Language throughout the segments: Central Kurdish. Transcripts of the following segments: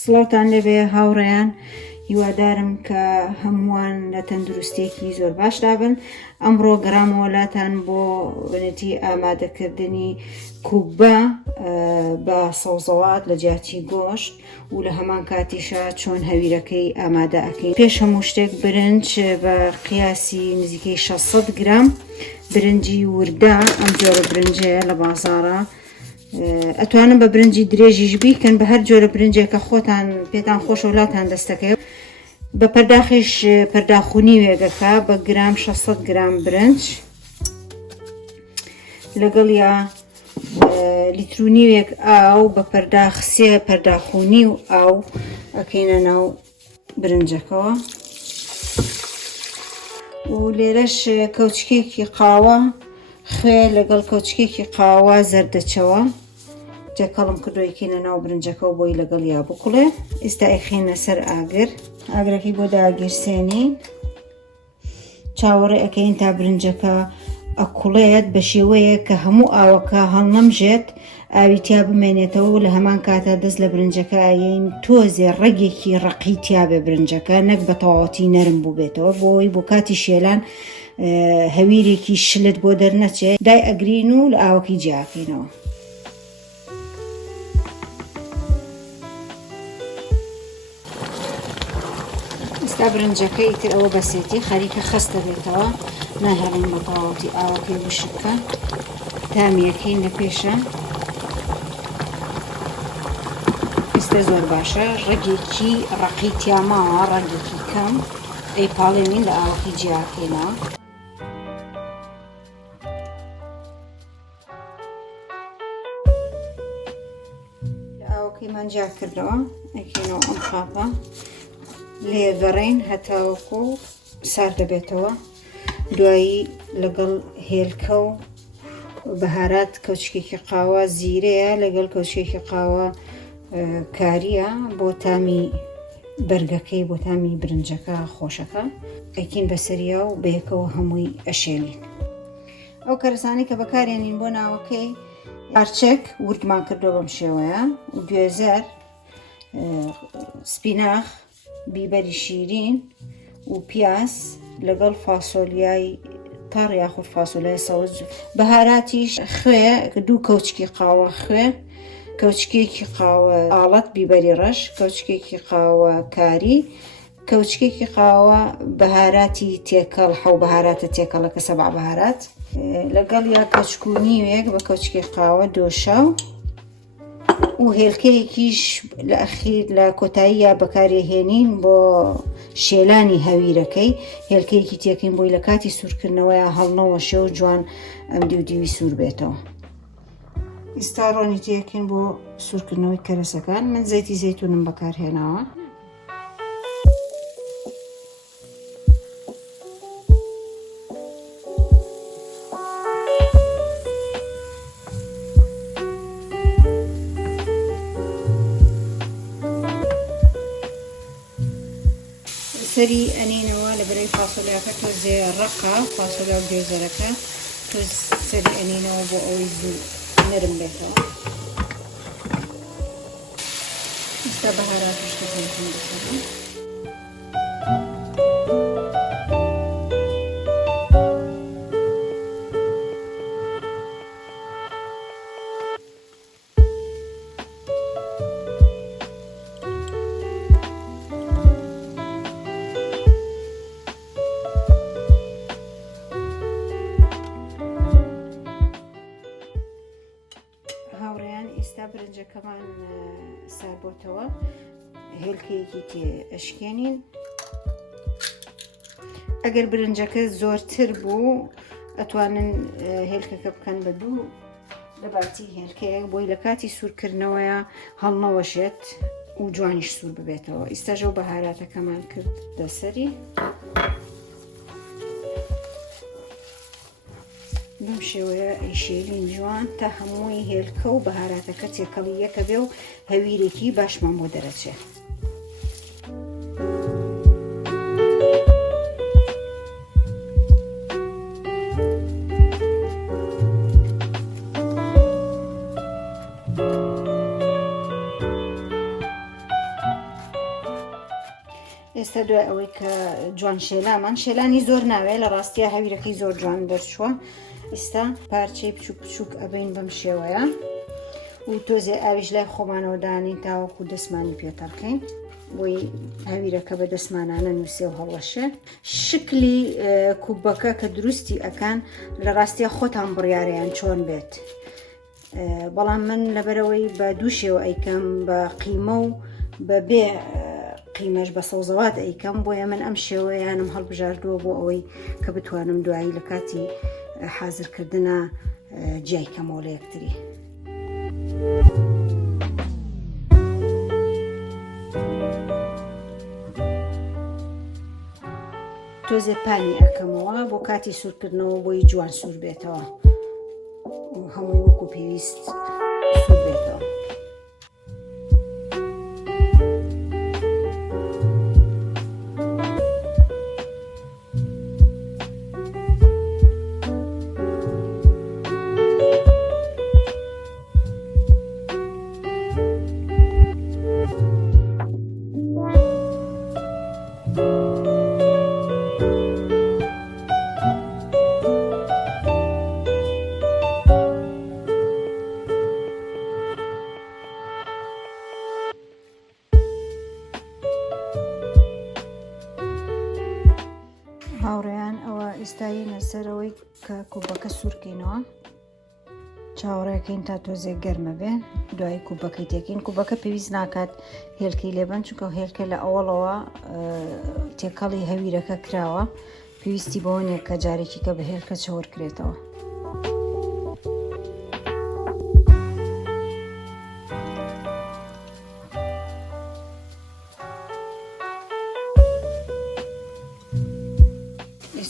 سڵاوتان لەبێ هاوڕێیان، هیوادارم کە هەمووان لە تەندروستێکی زۆر باشدا بن. ئەمڕۆ گەڕامەوەلاتان بۆ بنەتی ئامادەکردنی کوبە بە سەوزەوات لە جیاتی گۆشت و لە هەمان کاتیشە چۆن هەویرەکەی ئامادە ئەکەین. پێش هەموو شتێک برنج بە قیاسی نزیکەی 600 گرام برنجی وردە، ئەم جۆرە برنجەیە لە بازاڕە. ئەتوانم بە برنجی درێژیش بیکەن، بە هەر جۆرە برنجێکە خۆتان پێتان خۆش وڵاتان دەستەکەی. بە پەرداخیش پەرداخونی وێگەکە بە گرام 600 گرام برنج لەگەڵ یا لیترونیوێک ئاو بە پەرداخ 3 پەرداخونی و ئاو ئەکەینە ناو برنجەکەەوە. و لێرەش کەوچکێکی قاوە خوێ لەگەڵ کەوچکێکی قاوە زەردەچەوە جێکەڵم کردویکەینە ناو برنجەکە و بۆی لەگەڵ یا بکوڵێ. ئێستا ئەخێنە سەر ئاگر، ئاگرەکەی بۆ داگیرسێنین، چاوەڕێ ئەەکەین تا برنجەکە ئەکوڵێت بە شێوەیە کە هەموو ئاوەکە هەڵنەمژێت، ئاویتیا بمێنێتەوە و لە هەمان کاتە دەست لە برنجەکە ئاین تۆزێ ڕێگێکی ڕقیتیا بێ برنجەکە، نەک بە تەواوەتی نەرم بوو بێتەوە، بۆی بۆ کاتی شێلان هەویرێکی شلت بۆ دەرنەچێت دای ئەگرین و لە ئاوەکەی جیاکەینەوە. ئێستا برنجەکەی تر ئەوە بەسێتی خەریکە خستە بێتەوە، ناهێڵین بە تەواوەتی ئاوەکەی وشکە، تامیەکەین لە پێشە. ئێستا زۆر باشە، ڕێگێکی ڕقیتیا ماوە، ڕەنگێکی کەم ئەی پاڵێنین لە ئاوەکەی جیاکەینەوە. لە ئاوەکەیمان جیا کردەوە، ئەکەینەوە ئەم خاپە لێگەڕین هەتاوەکو سار دەبێتەوە. دوایی لەگەڵ هێلکە و بەهارات کەوچکێکی قاوە زیرەیە لەگەڵ کەوچکێکی قاوە کاریە بۆ تامی بەرگەکەی، بۆ تامی برنجەکە خۆشەکە ئەکین بەسەریا و بەیەکەوە هەمووی ئەشێلین. ئەو کەرەسانی کە بەکارێنین بۆ ناوەکەی پارچێک وردمان کردو بەم شێوەیە و گوێزەر، سپیناخ، بیبەری شیرین و پیاس لەگەڵ فاسۆلیای تاڕ یاخود فاسۆلیای سەوز. بەهاراتیش خوێ 2 کەوچکی قاوە خوێ، کەوچکێکی قاوە ئاڵەت بیبەری ڕەش، کەوچکێکی قاوە کاری، کەوچکێکی قاوە بەهاراتی تێکەڵ، حەو بەهاراتە تێکەڵەکە 7 بەهارات، لەگەڵ یا کەچکونیوێک بە کەوچکی قاوە دۆشە و هێلکەیەکیش لە ئەخیر لە کۆتاییە بەکارهێنین بۆ شێلانی هەویرەکەی. هێلکەیەکی تێکین بۆی لە کاتی سوورکردنەوەیە هەڵنەوە شێ و جوان ئەم دیودیوی سوور بێتەوە. ئێستا ڕۆنی تێکین بۆ سوورکردنەوەی کەرەسەکان. من زەیتی زەیتونم بەکارهێناوە. سەری ئەنینەوە لە بەرەی فاسۆلیاکە تۆزێ ڕقە، فاسۆلیا و گوێزەرەکە تۆز سەری ئەنینەوە بۆ ئەوەی زوو نەرم بێتەوە. ئێستا بەهاراتیش دەزەیتون بەسەرم. ئێستا برنجەکەمان ساربۆتەوە، هێلکەیەکی تێ ئەشکێنین. ئەگەر برنجەکە زۆرتر بوو ئەتوانن هێلکەکە بکەن بە 2 لە باتی هێلکەیەک بۆی لە کاتی سوورکردنەوەیە هەڵنەوەشێت و جوانیش سوور ببێتەوە. ئێستاژە و بەهاراتەکەمان کرد دەسەری، بەم شێوەیە ئەیشێلین جوان تا هەمووی هێلکە و بەهاراتەکە تێکەڵی یەکە بێ و هەویرێکی باشمان بۆ دەرەچێت. ئێستا دوای ئەوەی کە جوان شێلامان شێلانی زۆر ناوێ لە ڕاستیە هەویرەکەی زۆر جوان دەرچووە ئێستا پارچەی بچووک بچووک ئەبین بەم شێوەیە و تۆزێ ئاویش لای خۆمانەوە دانی تاوەکو دەستمانی پێتەڕکەین بۆی هەویرەکە بە دەستمانانە نووسێ و هەڵەشێ شکلی کوبەکە کە دروستی ئەکان لە ڕاستیە خۆتان بڕیارەیان چۆن بێت بەڵام من لەبەرەوەی بە دوو شێوە ئەیکەم بە قیمە و بە بێ قیمەش بە سەوزەوات ئەیکەم بۆیە من ئەم شێوەیانم هەڵبژاردووە بۆ ئەوەی کە بتوانم دوایی لە کاتی حازرکردنە جیایکەمەوە لە یەکتری تۆزێ پانی ئەەکەمەوە بۆ کاتی سوورکردنەوە بۆی جوان سوور بێتەوە هەمووی وەکو پێویست سوور بێتەوە هاوڕێیان ئەوە ئێستایی نەسەرەوەی کە کوبەکە سوورکەینەوە چاوەڕێەکەین تا تۆزێک گەرمە بێ دوای کوبەکەی تێکین کوبەکە پێویست ناکات هێلکەی لێبن چونکە هێلکە لە ئەوڵەوە تێکەڵی هەویرەکە کراوە پێویستی بەوە نیە کە جارێکی کە بە هێلکە چاوەڕکرێتەوە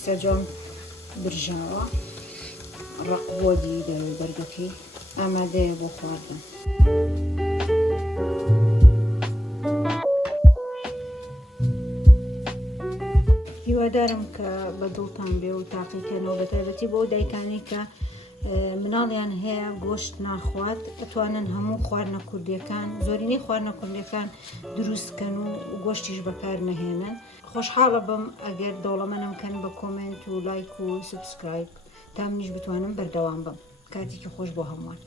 ئێستا جۆم برژاوە ڕق بۆ دی بەرگەکەی ئامادەیە بۆ خواردن هیوادارم کە بە دڵتان بێ و تاقیکەنەوە بە تایبەتی بۆ دایکانی کە مناڵیان هەیە گۆشت ناخوات ئەتوانن هەموو خواردنە کوردیەکان زۆرینەی خواردنە کوردیەکان دروستکەن و گۆشتیش بەکار نەهێنن خۆشحاڵە بم ئەگەر دەوڵەمەندم کەن بە کۆمنت و لایک و سوبسکرایب تا منیش بتوانم بەردەوام بم کاتێکی خۆش بۆ هەمووان